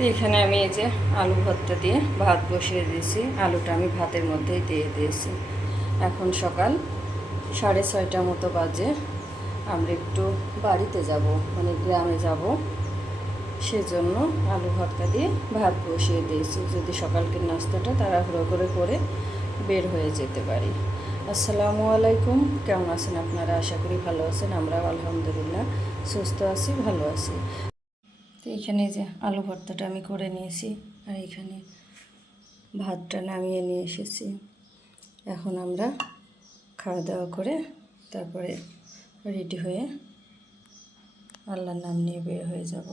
তো এখানে আমি এই যে আলু ভর্তা দিয়ে ভাত বসিয়ে দিয়েছি। আলুটা আমি ভাতের মধ্যেই দিয়ে দিয়েছি। এখন সকাল 6:30 মতো বাজে। আমরা একটু বাড়িতে যাব, মানে গ্রামে যাব, সেজন্য আলু ভর্তা দিয়ে ভাত বসিয়ে দিয়েছি, যদি সকালকে নাস্তাটা তাড়াহুড়ো করে করে বের হয়ে যেতে পারি। আসসালামু আলাইকুম, কেমন আছেন আপনারা? আশা করি ভালো আছেন। আমরাও আলহামদুলিল্লাহ সুস্থ আছি, ভালো আছি। তো এখানে যে আলু ভর্তাটা আমি করে নিয়েছি, আর এখানে ভাতটা নামিয়ে নিয়ে এসেছি। এখন আমরা খাওয়া দাওয়া করে তারপরে রেডি হয়ে আল্লাহর নাম নিয়ে বের হয়ে যাব।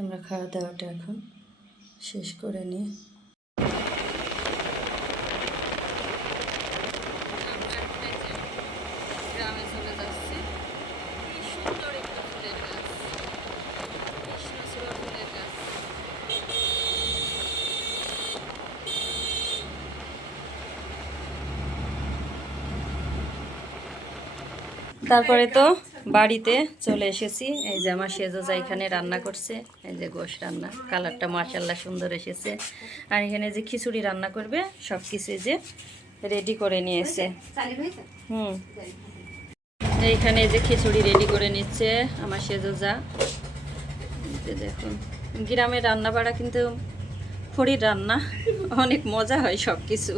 আমরা খাওয়া দাওয়াটা এখন শেষ করে নিই। গ্রামে চলে যাচ্ছি। কি সুন্দর একটা ফুলের গাছ, কৃষ্ণচূড়া ফুলের গাছ। তারপরে তো বাড়িতে চলে এসেছি। এই যে আমার সেজোজা এখানে রান্না করছে, এই যে গোশ রান্না, কালারটা মাশাআল্লাহ সুন্দর এসেছে। আর এখানে যে খিচুড়ি রান্না করবে সব কিছু যে রেডি করে নিয়েছে। এইখানে যে খিচুড়ি রেডি করে নিচ্ছে আমার সেজোজা। দেখুন, গ্রামের রান্না বাড়া কিন্তু খড়ির রান্না, অনেক মজা হয় সব কিছু।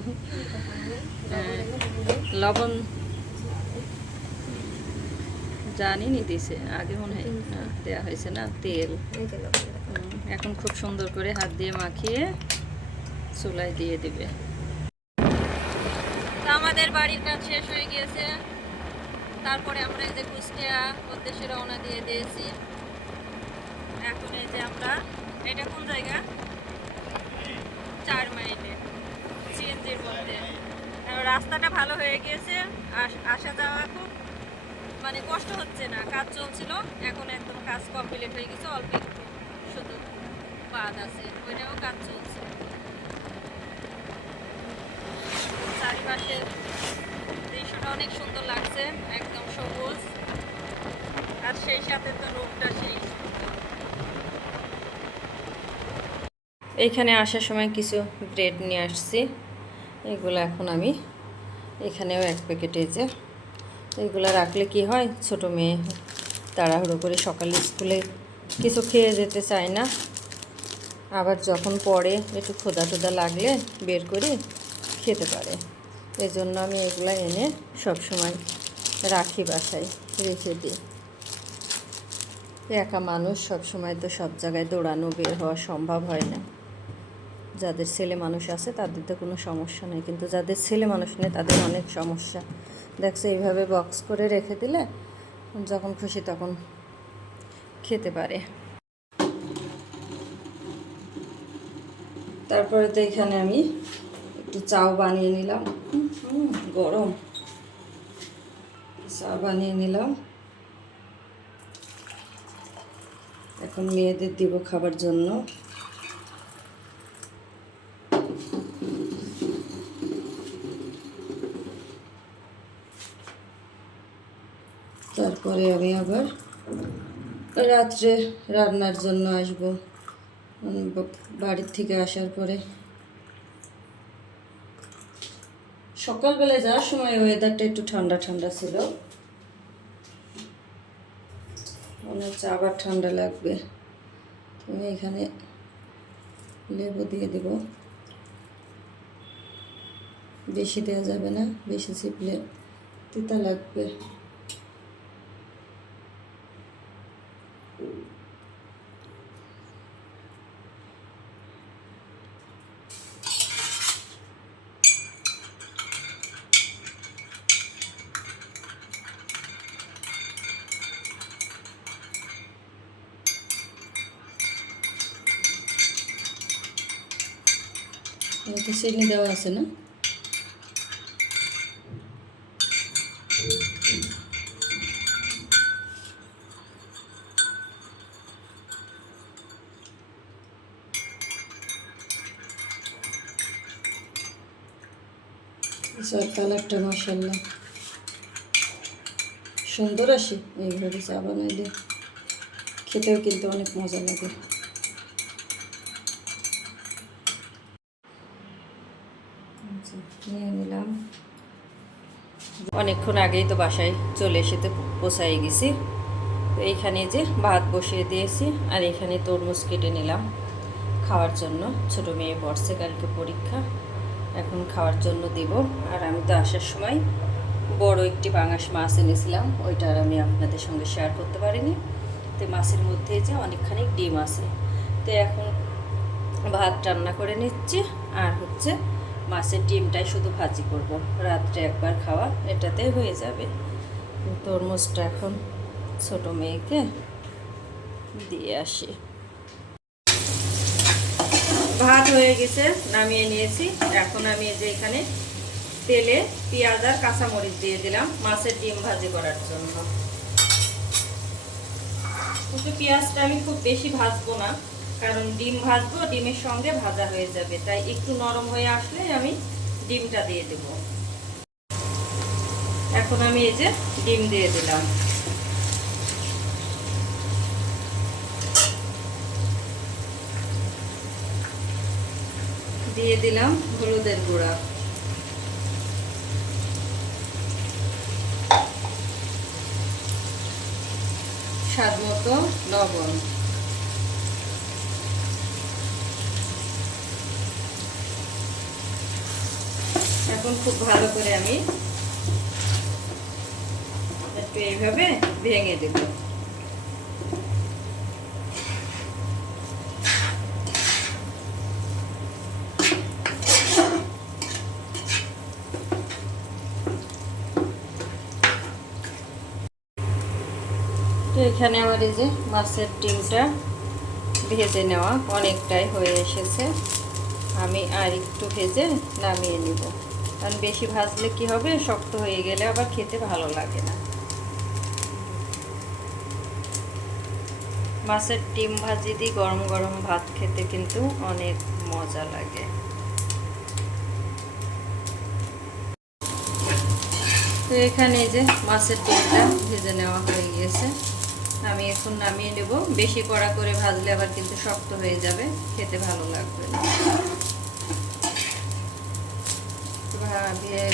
লবণ জানিনি দিছে, আগে মনে হয় দেওয়া হয়েছে না তেল। এখন খুব সুন্দর করে হাত দিয়ে মাখিয়ে চুলায় দিয়ে দিবে। আমাদের বাড়ির কাজ শেষ হয়ে গিয়েছে। তারপরে আমরা এই যে কুষ্টিয়া উদ্দেশ্যে রওনা দিয়ে দিয়েছি। এখন এই যে আমরা, এটা কোন জায়গা? 4 মাইলে সিএনজির মধ্যে। রাস্তাটা ভালো হয়ে গিয়েছে, আসা যাওয়া খুব মানে কষ্ট হচ্ছে না। কাজ চলছিল, এখন একদম কাজ কমপ্লিট হয়ে গেছে, অল্প একটু শুধু বাদ আছে, ওইটাও কাজ চলছে। চারিপাশের দৃশ্যটা অনেক সুন্দর লাগছে, একদম সবুজ, আর সেই সাথে তো রোডটা সেই। এইখানে আসার সময় কিছু ব্রেড নিয়ে আসছি, এগুলো এখন আমি এখানেও এক প্যাকেটে যে এইগুলো রাখলে কি হয়, ছোট মেয়ে তাড়াহুড়ো করে সকালে স্কুলে কিছু খেয়ে যেতে চায় না, আবার যখন পড়ে একটু ক্ষুধা টুধা লাগলে বের করে খেতে পারে। এই জন্য আমি এগুলো এনে সবসময় রাখি, বাসায় রেখে দিই। একা মানুষ, সবসময় তো সব জায়গায় দৌড়ানো বের হওয়া সম্ভব হয় না। যাদের ছেলে মানুষ আছে তাদের তো কোনো সমস্যা নেই, কিন্তু যাদের ছেলে মানুষ নেই তাদের অনেক সমস্যা। দেখছো, এইভাবে বক্স করে রেখে দিলে যখন খুশি তখন খেতে পারে। তারপরে তো এখানে আমি একটু চাও বানিয়ে নিলাম, গরম চা বানিয়ে নিলাম। এখন মেয়েদের দিব খাবার জন্য। তারপরে আমি আবার রাত্রে রান্নার জন্য আসব বাড়ির থেকে আসার পরে। সকালবেলায় যাওয়ার সময় ওয়েদারটা একটু ঠান্ডা ঠান্ডা ছিল, মনে হচ্ছে আবার ঠান্ডা লাগবে। আমি এখানে লেবু দিয়ে দেব, বেশি দেওয়া যাবে না, বেশি চিপলে তিতা লাগবে। তো চিনি দেওয়া আছে না? কালারটা মাশাআল্লাহ সুন্দর আসে এইভাবে চা বানাইলে, খেতেও কিন্তু অনেক মজা লাগে। নিয়ে নিলাম। অনেকক্ষণ আগেই তো বাসায় চলে এসেতে পোষাই গেছি। তো এইখানে যে ভাত বসিয়ে দিয়েছি, আর এখানে তরমুজ কেটে নিলাম খাওয়ার জন্য। ছোটো মেয়ে পড়ছে, কালকে পরীক্ষা, এখন খাওয়ার জন্য দেব। আর আমি তো আসার সময় বড় একটি পাঙাশ মাছ এনেছিলাম, ওইটা আর আমি আপনাদের সঙ্গে শেয়ার করতে পারিনি। তো মাছের মধ্যে যে অনেকখানি ডিম আছে। তো এখন ভাত রান্না করে নিচ্ছি, আর হচ্ছে মাছের ডিমটাই শুধু ভাজি করব। রাত্রে একবার খাওয়া, এটাতেই হয়ে যাবে। তরমুজটা এখন ছোট মেয়েকে দিয়ে আসি। ভাত হয়ে গেছে, নামিয়ে নিয়েছি। এখন আমি এই যে এখানে তেলে পেঁয়াজ আর কাঁচামরিচ দিয়ে দিলাম মাছের ডিম ভাজি করার জন্য। কিন্তু পেঁয়াজটা আমি খুব বেশি ভাজবো না, কারণ ডিম ভাজবো, ডিমের সঙ্গে ভাজা হয়ে যাবে। তাই একটু নরম হয়ে আসলে আমি ডিমটা দিয়ে দেব। এখন আমি এই যে ডিম দিয়ে দিলাম। দিয়ে দিলাম হলুদের গুঁড়া, স্বাদ মতো লবণ, এখন খুব ভালো করে আমি একটু এইভাবে ভেঙে দেব। তো এখানে আমার এই যে মাছের ডিমটা ভেজে নেওয়া অনেকটাই হয়ে এসেছে। আমি আর একটু ভেজে নামিয়ে নিব, কারণ বেশি ভাজলে কি হবে, শক্ত হয়ে গেলে আবার খেতে ভালো লাগে না। মাছের ডিম ভাজি দিয়ে গরম গরম ভাত খেতে কিন্তু অনেক মজা লাগে। তো এখানে যে মাছের ডিমটা ভেজে নেওয়া হয়ে গিয়েছে, আমি এখন নামিয়ে নেব। বেশি কড়া করে ভাজলে আবার কিন্তু শক্ত হয়ে যাবে, খেতে ভালো লাগবে না।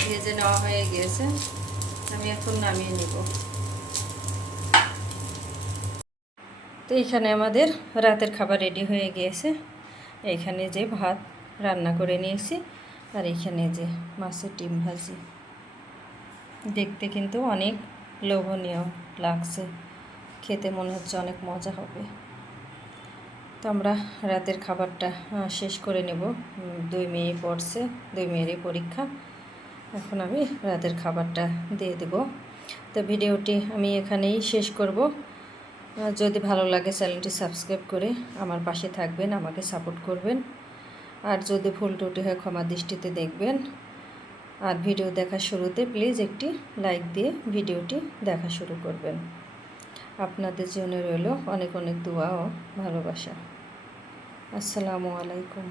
ভেজে নেওয়া হয়ে গিয়েছে, আমি এখন নামিয়ে নেব। তো এখানে আমাদের রাতের খাবার রেডি হয়ে গিয়েছে। এখানে যে ভাত রান্না করে নিয়েছি, আর এখানে যে মাছের ডিম ভাজি, দেখতে কিন্তু অনেক লোভনীয় লাগছে, খেতে মনে হচ্ছে অনেক মজা হবে। তো আমরা রাতের খাবারটা শেষ করে নেব। 2 মেয়ে পড়ছে, 2 মেয়েরই পরীক্ষা। এখন আমি রাতের খাবারটা দিয়ে দেব। তো ভিডিওটি আমি এখানেই শেষ করব। যদি ভালো লাগে চ্যানেলটি সাবস্ক্রাইব করে আমার পাশে থাকবেন, আমাকে সাপোর্ট করবেন। আর যদি ভুল ত্রুটি হয় ক্ষমা দৃষ্টিতে দেখবেন। আর ভিডিও দেখার শুরুতে প্লিজ একটি লাইক দিয়ে ভিডিওটি দেখা শুরু করবেন। আপনাদের জন্য রইল অনেক অনেক দোয়া ও ভালোবাসা। আসসালামু আলাইকুম।